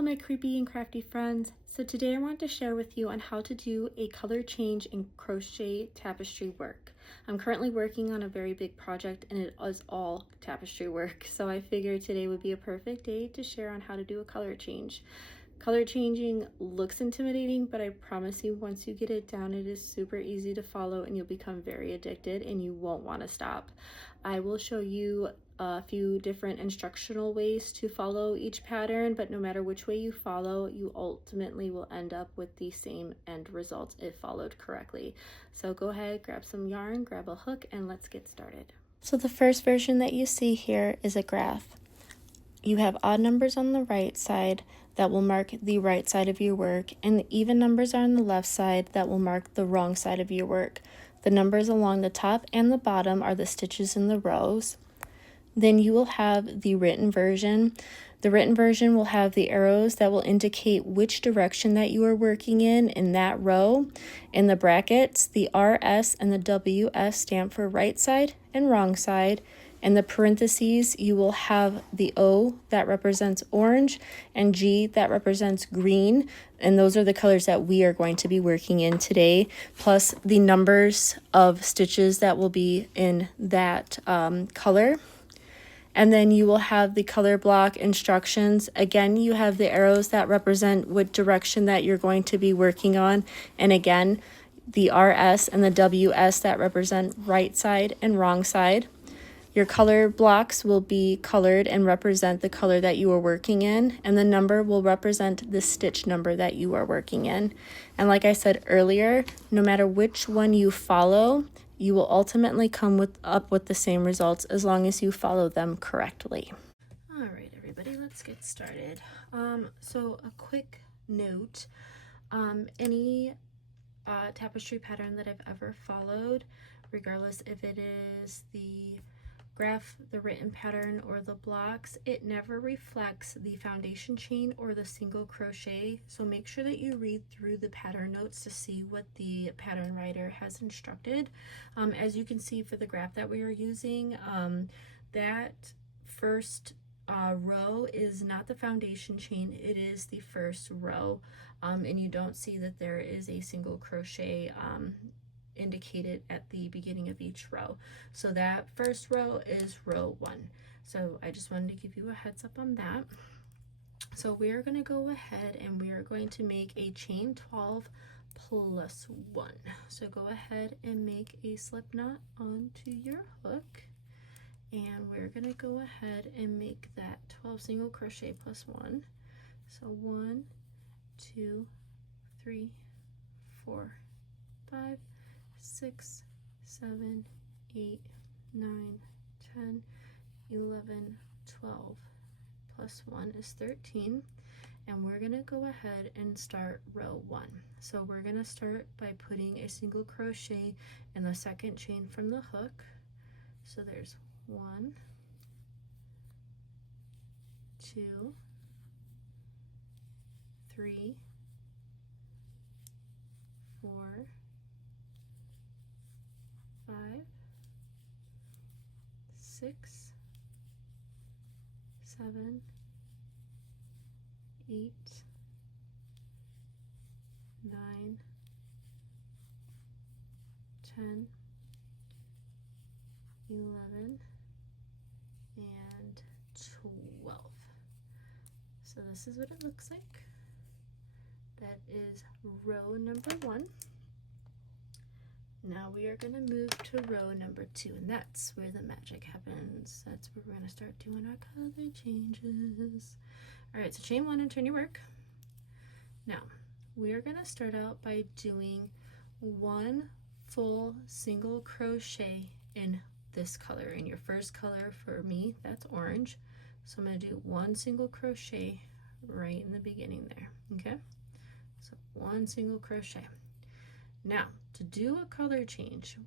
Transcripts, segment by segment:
all my creepy and crafty friends. So today I want to share with you on how to do a color change in crochet tapestry work. I'm currently working on a very big project and it is all tapestry work. So I figured today would be a perfect day to share on how to do a color change. Color changing looks intimidating, but I promise you once you get it down, it is super easy to follow and you'll become very addicted and you won't want to stop. I will show you a few different instructional ways to follow each pattern, but no matter which way you follow, you ultimately will end up with the same end result if followed correctly. So go ahead, grab some yarn, grab a hook, and let's get started. So the first version that you see here is a graph. You have odd numbers on the right side that will mark the right side of your work, and the even numbers are on the left side that will mark the wrong side of your work. The numbers along the top and the bottom are the stitches in the rows. Then you will have the written version. The written version will have the arrows that will indicate which direction that you are working in that row. In the brackets, the RS and the WS stand for right side and wrong side. In the parentheses, you will have the O that represents orange and G that represents green. And those are the colors that we are going to be working in today, plus the numbers of stitches that will be in that color. And then you will have the color block instructions. Again, you have the arrows that represent what direction that you're going to be working on. And again, the RS and the WS that represent right side and wrong side. Your color blocks will be colored and represent the color that you are working in, and the number will represent the stitch number that you are working in. And like I said earlier, no matter which one you follow, you will ultimately come up with the same results as long as you follow them correctly. All right, everybody, let's get started. So a quick note, any tapestry pattern that I've ever followed, regardless if it is the graph, the written pattern, or the blocks, it never reflects the foundation chain or the single crochet. So make sure that you read through the pattern notes to see what the pattern writer has instructed. As you can see for the graph that we are using, that first row is not the foundation chain, it is the first row, and you don't see that there is a single crochet indicated at the beginning of each row. So that first row is row 1. So I just wanted to give you a heads up on that. So we are going to go ahead and we are going to make a chain 12 plus 1. So go ahead and make a slip knot onto your hook, and we're going to go ahead and make that 12 single crochet plus 1. So 1, 2, 3, 4, 5, 6, 7, 8, 9, 10, 11, 12, plus 1 is 13, and we're going to go ahead and start row 1. So we're going to start by putting a single crochet in the second chain from the hook. So there's 1, 2, 3, 4, 5, 6, 7, 8, 9, 10, 11, and 12. So this is what it looks like. That is row number 1. Now we are going to move to row number 2, and that's where the magic happens. That's where we're going to start doing our color changes. All right, so chain 1 and turn your work. Now we are going to start out by doing 1 full single crochet in this color. In your first color, for me, that's orange. So I'm going to do 1 single crochet right in the beginning there. Okay, so 1 single crochet. Now, to do a color change,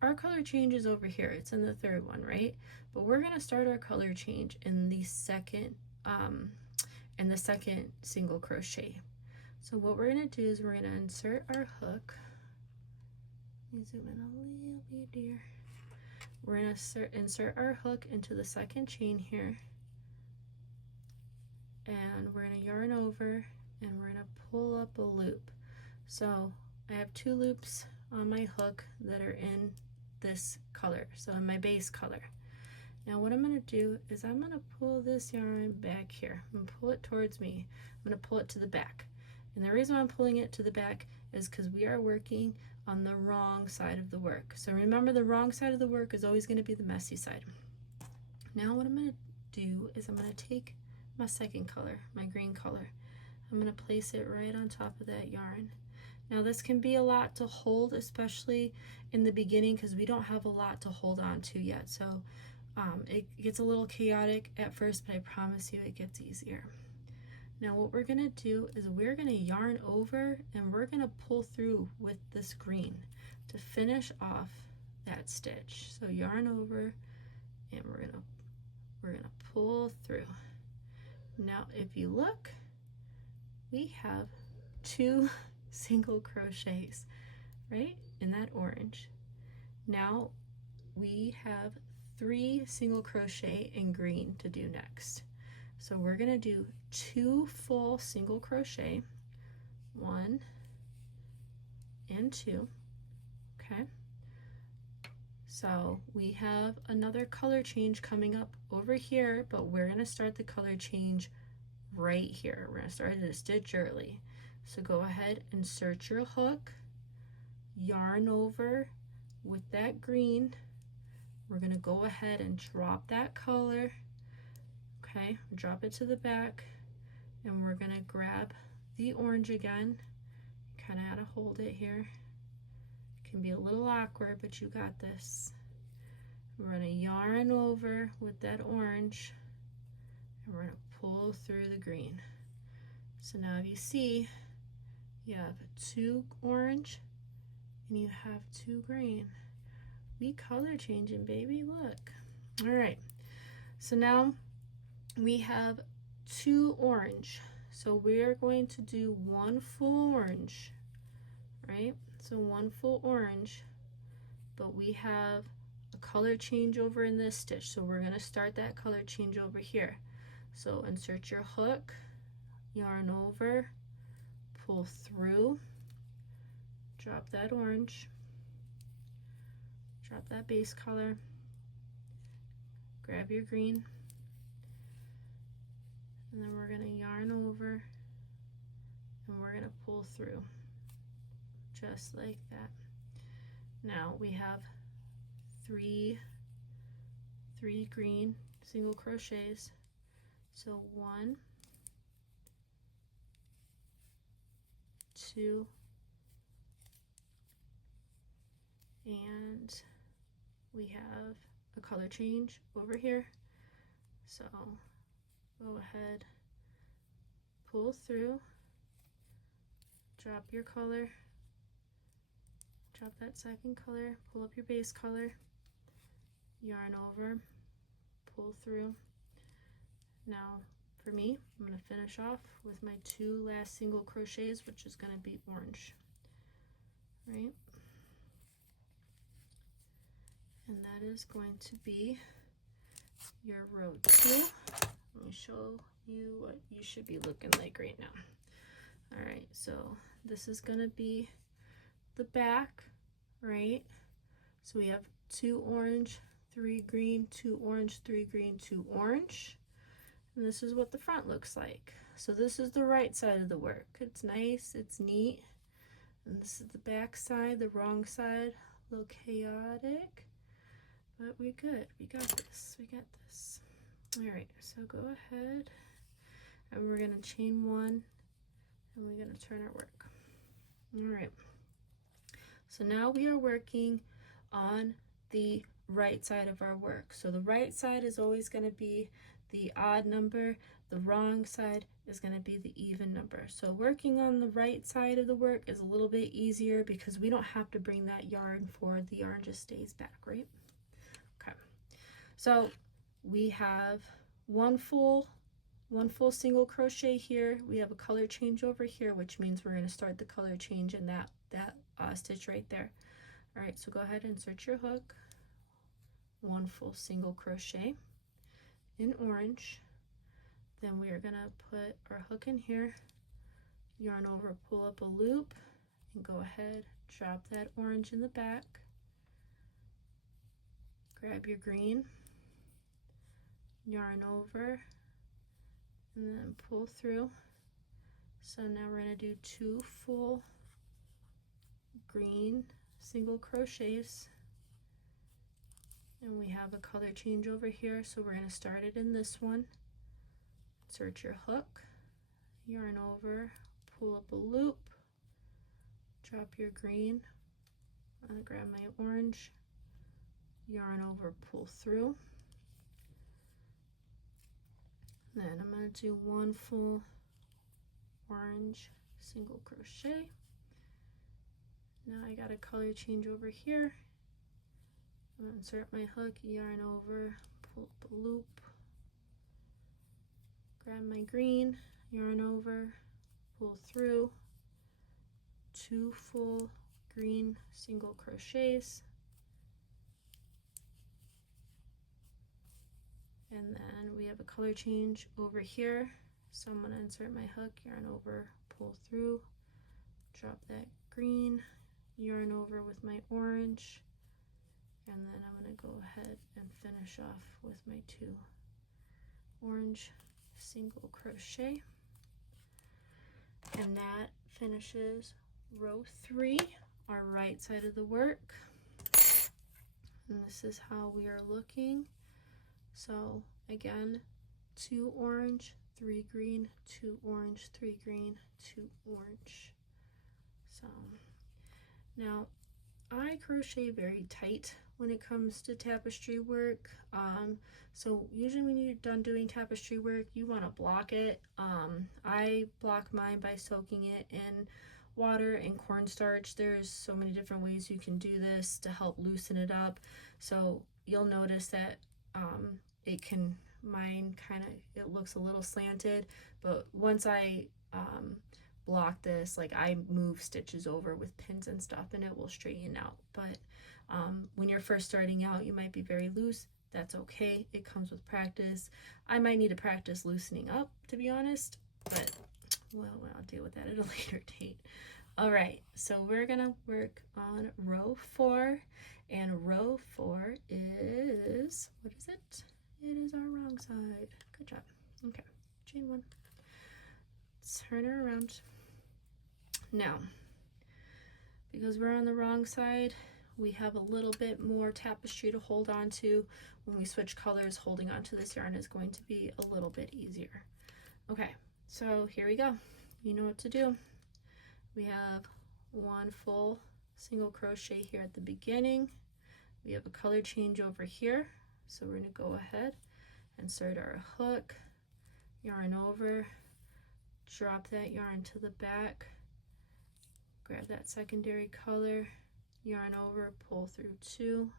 our color change is over here. It's in the third one, right? But we're going to start our color change in the second single crochet. So what we're going to do is we're going to insert our hook. Let me zoom in a little bit here. We're going to insert our hook into the second chain here. and we're going to yarn over and we're going to pull up a loop. So I have 2 loops on my hook that are in this color, so in my base color. Now what I'm going to do is I'm going to pull this yarn back here. I'm going to pull it towards me. I'm going to pull it to the back. And the reason I'm pulling it to the back is because we are working on the wrong side of the work. So remember, the wrong side of the work is always going to be the messy side. Now what I'm going to do is I'm going to take my second color, my green color. I'm going to place it right on top of that yarn. Now this can be a lot to hold, especially in the beginning, because we don't have a lot to hold on to yet. So it gets a little chaotic at first, but I promise you it gets easier. Now what we're going to do is we're going to yarn over and we're going to pull through with this green to finish off that stitch. So yarn over and we're going to pull through. Now if you look, we have 2 single crochets right in that orange. Now we have 3 single crochet in green to do next. So we're going to do 2 full single crochet, 1 and 2. Okay, so we have another color change coming up over here, but we're going to start the color change right here. We're going to start it a stitch early. So go ahead, insert your hook, yarn over with that green. We're going to go ahead and drop that color. Okay, drop it to the back, and we're going to grab the orange again. Kind of how to hold it here. It can be a little awkward, but you got this. We're going to yarn over with that orange, and we're going to pull through the green. So now if you see, you have 2 orange and you have 2 green. We color changing, baby, look. All right, so now we have 2 orange. So we're going to do 1 full orange, right? So 1 full orange, but we have a color change over in this stitch. So we're gonna start that color change over here. So insert your hook, yarn over, pull through, drop that orange, drop that base color, grab your green, and then we're going to yarn over and we're going to pull through just like that. Now we have three green single crochets. So 1, 2, and we have a color change over here. So go ahead, pull through, drop your color, drop that second color, pull up your base color, yarn over, pull through. Now for me, I'm going to finish off with my 2 last single crochets, which is going to be orange, right? And that is going to be your row 2. Let me show you what you should be looking like right now. All right, so this is going to be the back, right? So we have 2 orange, 3 green, 2 orange, 3 green, 2 orange. And this is what the front looks like. So this is the right side of the work. It's nice, it's neat. And this is the back side, the wrong side, a little chaotic. But we're good, we got this, we got this. All right, so go ahead and we're gonna chain 1 and we're gonna turn our work. All right, so now we are working on the right side of our work. So the right side is always gonna be the odd number, the wrong side is going to be the even number. So working on the right side of the work is a little bit easier because we don't have to bring that yarn forward. The yarn just stays back, right? Okay, so we have one full single crochet here. We have a color change over here, which means we're going to start the color change in that stitch right there. All right, so go ahead and insert your hook, 1 full single crochet in orange, Then we are gonna put our hook in here, yarn over, pull up a loop, and go ahead, drop that orange in the back, grab your green, yarn over, and then pull through. So now we're gonna do 2 full green single crochets, and we have a color change over here, so we're gonna start it in this one. Insert your hook, yarn over, pull up a loop, drop your green, I'm gonna grab my orange, yarn over, pull through. Then I'm going to do 1 full orange single crochet. Now I got a color change over here. I'm going to insert my hook, yarn over, pull up a loop, grab my green, yarn over, pull through, 2 full green single crochets. And then we have a color change over here. So I'm gonna insert my hook, yarn over, pull through, drop that green, yarn over with my orange, and then I'm gonna go ahead and finish off with my 2 orange single crochet. And that finishes row 3, our right side of the work. And this is how we are looking. So again, 2 orange, 3 green, 2 orange, 3 green, 2 orange. So now I crochet very tight when it comes to tapestry work. So usually when you're done doing tapestry work, you want to block it. I block mine by soaking it in water and cornstarch. There's so many different ways you can do this to help loosen it up. So you'll notice that mine kind of, it looks a little slanted, but once I block this, like I move stitches over with pins and stuff and it will straighten out. But when you're first starting out, you might be very loose. That's okay. It comes with practice. I might need to practice loosening up, to be honest, but well, I'll deal with that at a later date. All right, so we're gonna work on row 4, and row 4 is, what is it? It is our wrong side. Good job. Okay, chain 1. Turn her around. Now, because we're on the wrong side, we have a little bit more tapestry to hold on to. When we switch colors, holding onto this yarn is going to be a little bit easier. Okay, so here we go. You know what to do. We have 1 full single crochet here at the beginning. We have a color change over here. So we're going to go ahead, insert our hook, yarn over, drop that yarn to the back, grab that secondary color, yarn over, pull through 2,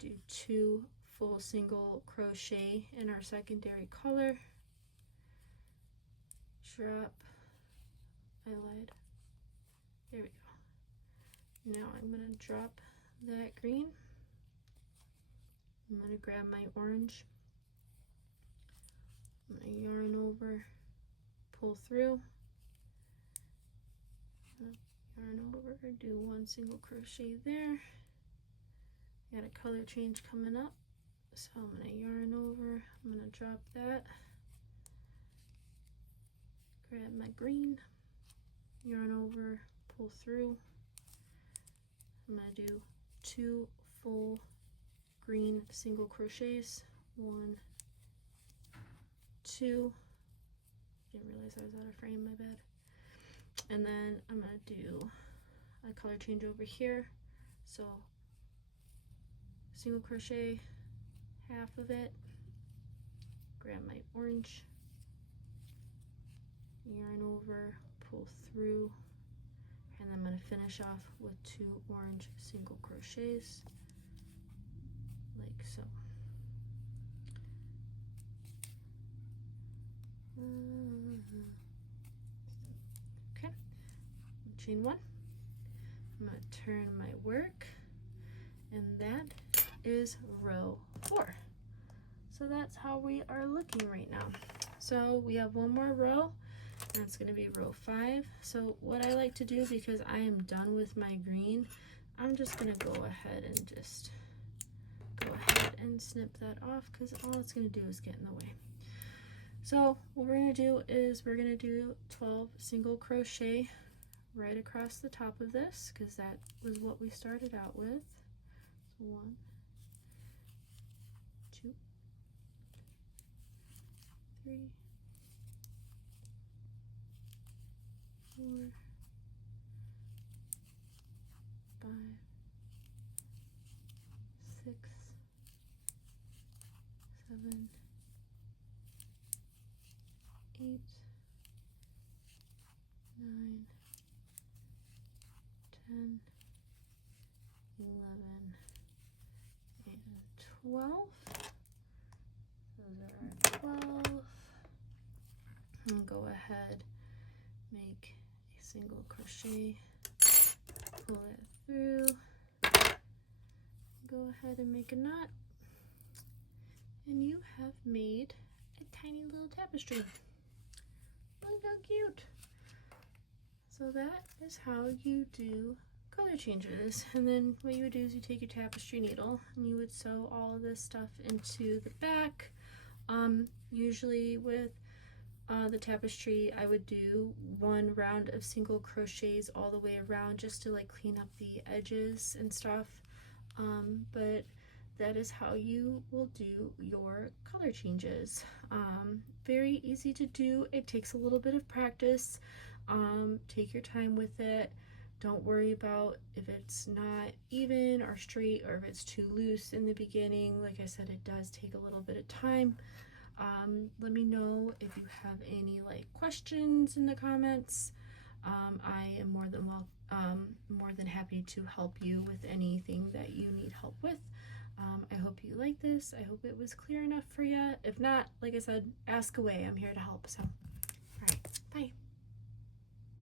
do 2 full single crochet in our secondary color, drop, I lied, there we go. Now I'm going to drop that green. I'm going to grab my orange, I'm going to yarn over, pull through, yarn over, do 1 single crochet there. Got a color change coming up, so I'm going to yarn over, I'm going to drop that, grab my green, yarn over, pull through. I'm going to do 2 full green single crochets, 1, 2, didn't realize I was out of frame, my bad. And then I'm going to do a color change over here, so single crochet half of it, grab my orange, yarn over, pull through, and I'm going to finish off with 2 orange single crochets like so. Okay, chain 1. I'm going to turn my work, and that is row 4. So that's how we are looking right now. So we have one more row, and it's going to be row 5. So what I like to do, because I am done with my green, I'm just going to go ahead and snip that off, because all it's going to do is get in the way. So what we're going to do is we're going to do 12 single crochet right across the top of this, because that was what we started out with. So 1, 2, 3, 4, 5, 6, 7, 8, 9, 10, 11, and 12. Those are our 12. And go ahead, make a single crochet, pull it through, go ahead and make a knot, and you have made a tiny little tapestry. Look how cute. So that is how you do color changes. And then what you would do is you take your tapestry needle and you would sew all of this stuff into the back. Usually with the tapestry, I would do 1 round of single crochets all the way around, just to like clean up the edges and stuff. But that is how you will do your color changes. Very easy to do. It takes a little bit of practice. Take your time with it. Don't worry about if it's not even or straight, or if it's too loose in the beginning. Like I said, it does take a little bit of time. Let me know if you have any questions in the comments. I am more than happy to help you with anything that you need help with. I hope you like this. I hope it was clear enough for you. If not, like I said, ask away. I'm here to help. So, all right, bye.